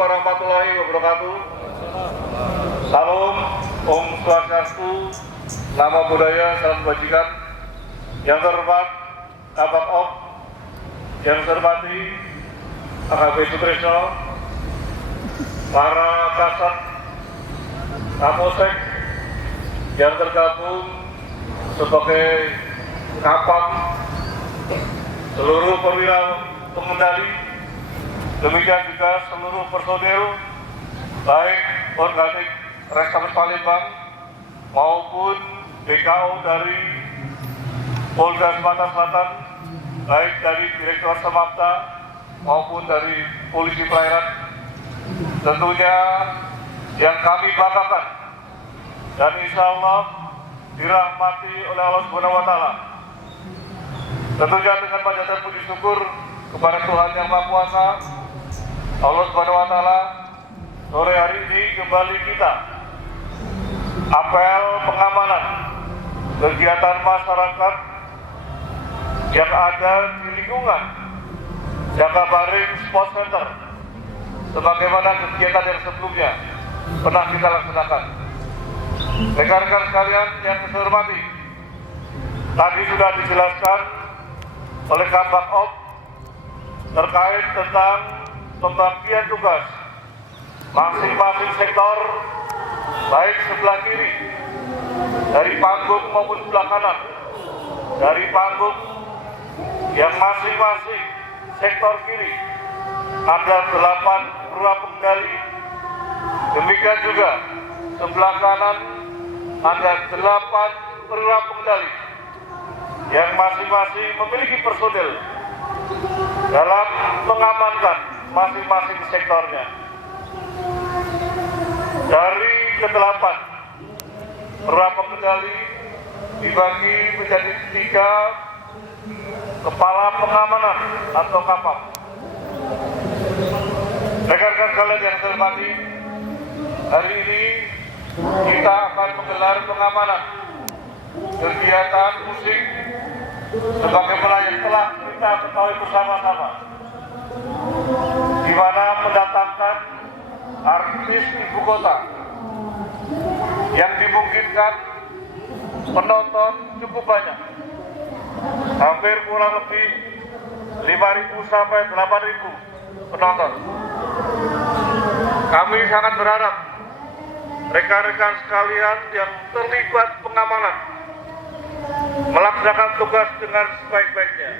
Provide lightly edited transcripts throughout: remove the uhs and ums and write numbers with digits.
warahmatullahi wabarakatuh. Salam, Om Swastiastu, Namo Buddhaya, Salam Kebajikan. Yang terhormat Kabak Op, yang saya hormati AKP Sutrisno, para kasat, Kapolsek yang tergabung sebagai Kapam, seluruh perwira pengendali, demikian juga seluruh personil baik organik Restabes Palembang maupun BKO dari Polda Sumatera Selatan, baik dari Direktorat Samapta maupun dari Polisi Perairan. Tentunya yang kami banggakan dan insya Allah dirahmati oleh Allah Subhanahu wa Ta'ala. Tentunya dengan panjatan puji syukur kepada Tuhan Yang Maha Kuasa, Allah Subhanahu wa Ta'ala, sore hari ini kembali kita apel pengamanan kegiatan masyarakat yang ada di lingkungan Jakabaring Sports Center sebagaimana kegiatan yang sebelumnya pernah kita laksanakan. Rekan-rekan sekalian yang saya hormati, tadi sudah dijelaskan oleh Kabak Op terkait tentang pembagian tugas masing-masing sektor, baik sebelah kiri dari panggung maupun sebelah kanan dari panggung, yang masing-masing sektor kiri ada 8 perwira pengendali, demikian juga sebelah kanan ada 8 perwira pengendali yang masing-masing memiliki personil dalam mengamankan masing-masing sektornya. Dari ke-8 perwira pengendali dibagi menjadi 3 kepala pengamanan atau kapal. Rekan-rekan sekalian yang saya hormati, hari ini kita akan menggelar pengamanan kegiatan musik sebagaimana yang telah kita ketahui bersama-sama, di mana mendatangkan artis ibu kota yang dimungkinkan penonton cukup banyak, hampir kurang lebih 5.000 sampai 8.000 penonton. Kami sangat berharap rekan-rekan sekalian yang terlibat pengamanan melaksanakan tugas dengan sebaik-baiknya.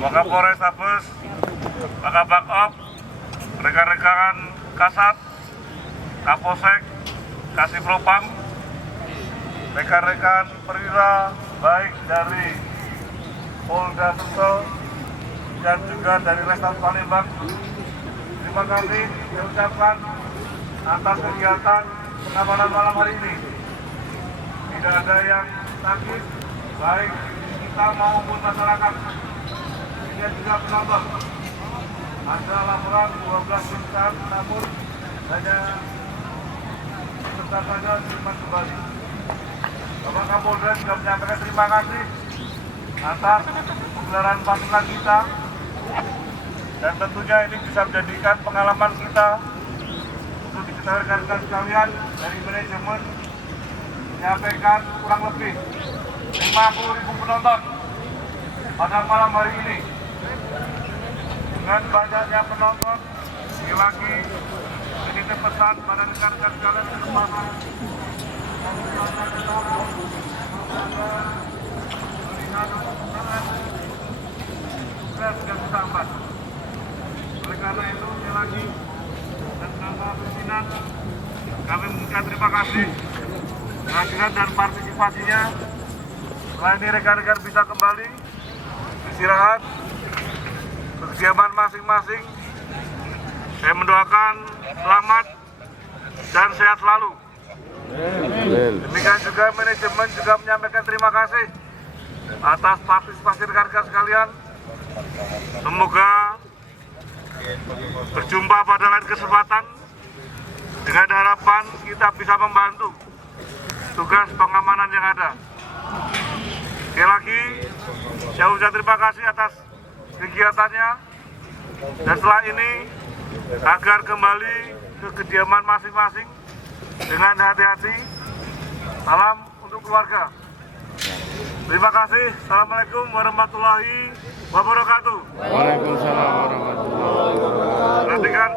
Wakapolres Tabes, Wakabakop, rekan-rekan Kasat, Kapolsek, Kasih Propam, rekan-rekan perwira baik dari Polda Sulsel dan juga dari Restabes Palembang. Terima kasih saya ucapkan atas kegiatan pengamanan malam hari ini. Tidak ada yang sakit, baik kita maupun masyarakat. Ini juga penonton. Ada laporan 12 insan, namun hanya peserta saja simpan kembali. Bapak Kapolda juga menyampaikan terima kasih atas pegelaran pasukan kita, dan tentunya ini bisa menjadikan pengalaman kita untuk diketahui rekan-rekan sekalian. Dari manajemen menyampaikan kurang lebih 50.000 penonton pada malam hari ini. Dengan banyaknya penonton, sekali lagi ini pesan pada rekan-rekan sekalian ke depan. Oleh karena itu, sekali lagi dan nama pimpinan kami mengucapkan terima kasih kehadiran dan partisipasinya. Setelah ini rekan-rekan bisa kembali istirahat ke kediaman masing-masing. Saya mendoakan selamat dan sehat selalu. Demikian juga manajemen juga menyampaikan terima kasih atas partisipasi rekan-rekan sekalian. Semoga berjumpa pada lain kesempatan dengan harapan kita bisa membantu tugas pengamanan yang ada. Sekali lagi, saya ucapkan terima kasih atas kegiatannya, dan setelah ini agar kembali ke kediaman masing-masing dengan hati-hati. Salam untuk keluarga. Terima kasih. Assalamualaikum warahmatullahi wabarakatuh. Waalaikumsalam warahmatullahi wabarakatuh. Perhatikan